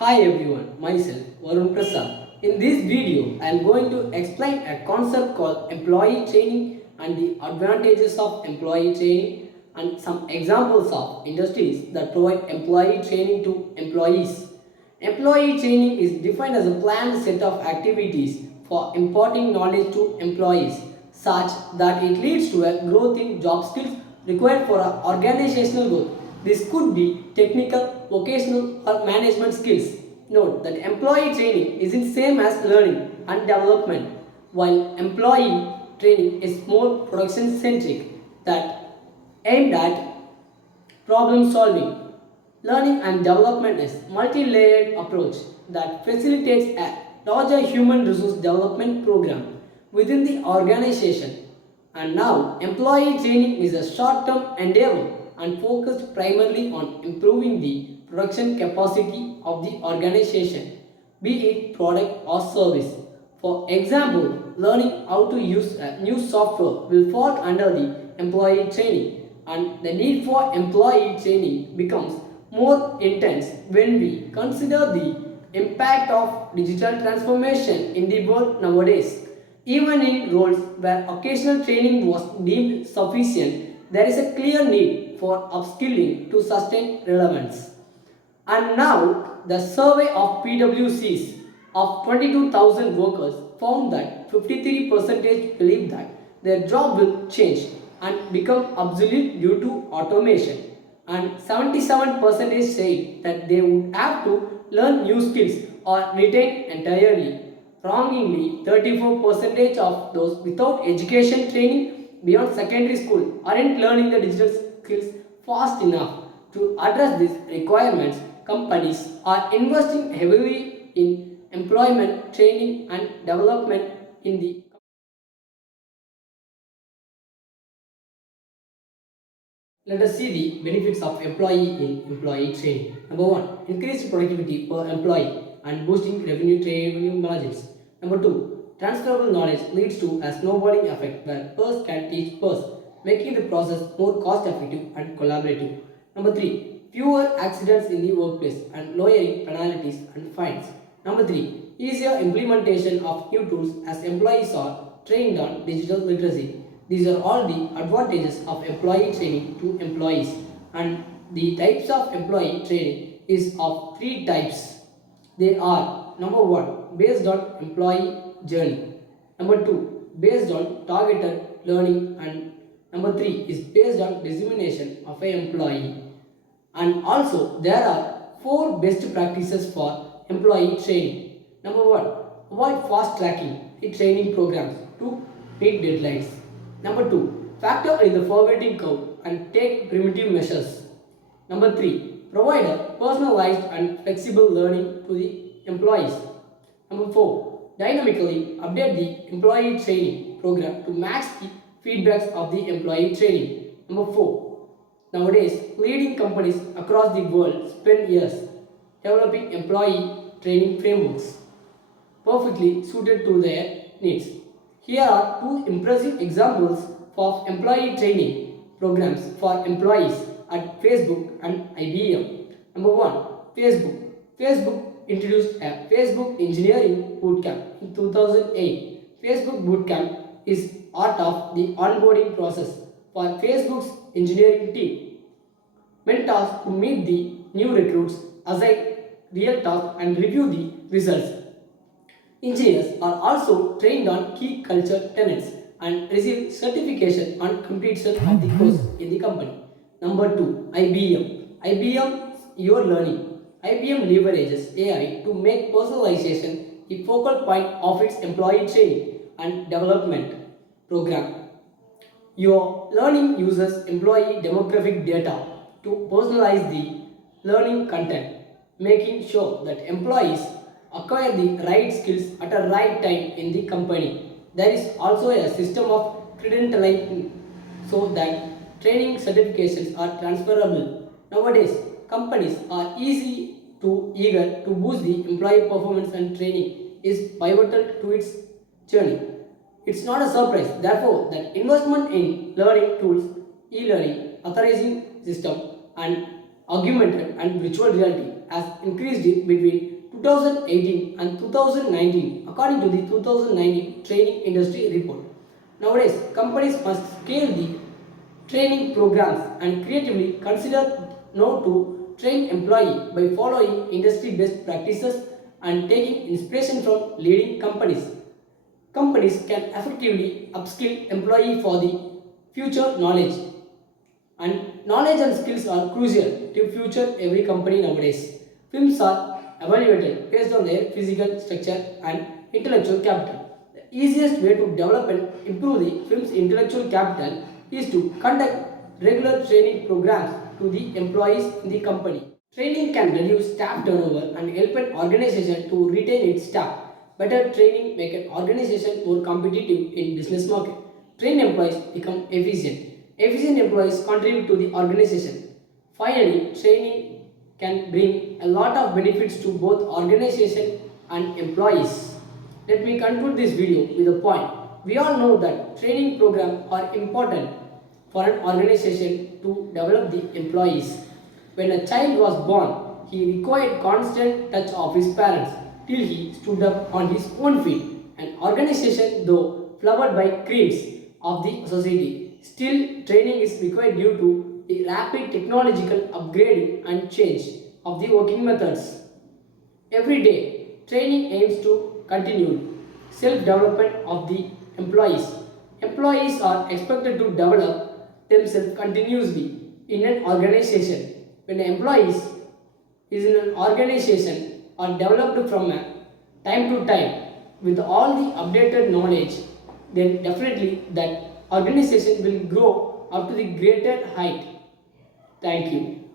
Hi everyone, myself Varun Prasad. In this video, I am going to explain a concept called employee training and the advantages of employee training and some examples of industries that provide employee training to employees. Employee training is defined as a planned set of activities for imparting knowledge to employees such that it leads to a growth in job skills required for a organizational growth. This could be technical, vocational or management skills. Note that employee training isn't same as learning and development, while employee training is more production centric that aimed at problem solving. Learning and development is multi-layered approach that facilitates a larger human resource development program within the organization. And now, employee training is a short-term endeavor and focused primarily on improving the production capacity of the organization, be it product or service. For example, learning how to use a new software will fall under the employee training, and the need for employee training becomes more intense when we consider the impact of digital transformation in the world nowadays. Even in roles where occasional training was deemed sufficient, there is a clear need for upskilling to sustain relevance. And now, the survey of PwCs of 22,000 workers found that 53% believe that their job will change and become obsolete due to automation, and 77% say that they would have to learn new skills or retain entirely. Wrongingly, 34% of those without education training beyond secondary school aren't learning the digital skills fast enough. To address these requirements, companies are investing heavily in employment training and development in the. Let us see the benefits of employee in employee training. Number one, increased productivity per employee and boosting revenue margins. Number two, transferable knowledge leads to a snowballing effect where pers can teach pers, making the process more cost effective and collaborative. Number three, fewer accidents in the workplace and lowering penalties and fines. Number three, easier implementation of new tools as employees are trained on digital literacy. These are all the advantages of employee training to employees, and the types of employee training is of three types. They are number one, based on employee journey. Number two, based on targeted learning, and number three is based on dissemination of an employee. And also there are four best practices for employee training. Number one, avoid fast tracking the training programs to meet deadlines. Number two, factor in the forwarding curve and take primitive measures. Number three, provide a personalized and flexible learning to the employees. Number four, dynamically update the employee training program to match the feedbacks of the employee training. Number four, nowadays leading companies across the world spend years developing employee training frameworks perfectly suited to their needs. Here are two impressive examples of employee training programs for employees at Facebook and IBM. Number one, Facebook. Facebook introduced a Facebook Engineering Bootcamp in 2008. Facebook Bootcamp is part of the onboarding process for Facebook's engineering team. Mentors who meet the new recruits, assign real tasks and review the results. Engineers are also trained on key culture tenets and receive certification on completion of the course in the company. Number two, IBM. IBM Your Learning. IBM leverages AI to make personalization the focal point of its employee training and development program. Your learning uses employee demographic data to personalize the learning content, making sure that employees acquire the right skills at a right time in the company. There is also a system of credentialing so that training certifications are transferable. Nowadays, companies are eager to boost the employee performance, and training is pivotal to its journey. It's not a surprise, therefore, that investment in learning tools, e-learning, authorizing system, and augmented and virtual reality has increased between 2018 and 2019 according to the 2019 training industry report. Nowadays, companies must scale the training programs and creatively consider how to train employee by following industry best practices and taking inspiration from leading companies. Companies can effectively upskill employee for the future knowledge, and knowledge and skills are crucial to future every company nowadays. Films are evaluated based on their physical structure and intellectual capital. The easiest way to develop and improve the film's intellectual capital is to conduct regular training programs to the employees in the company. Training can reduce staff turnover and help an organization to retain its staff. Better training make an organization more competitive in business market. Trained employees become efficient. Efficient employees contribute to the organization. Finally, training can bring a lot of benefits to both organization and employees. Let me conclude this video with a point. We all know that training programs are important for an organization to develop the employees. When a child was born, he required constant touch of his parents till he stood up on his own feet. An organization, though flowered by creams of the society, still training is required due to the rapid technological upgrading and change of the working methods. Every day, training aims to continue self-development of the employees. Employees are expected to develop themselves continuously in an organization. When employees is in an organization are developed from time to time with all the updated knowledge, then definitely that organization will grow up to the greater height. Thank you.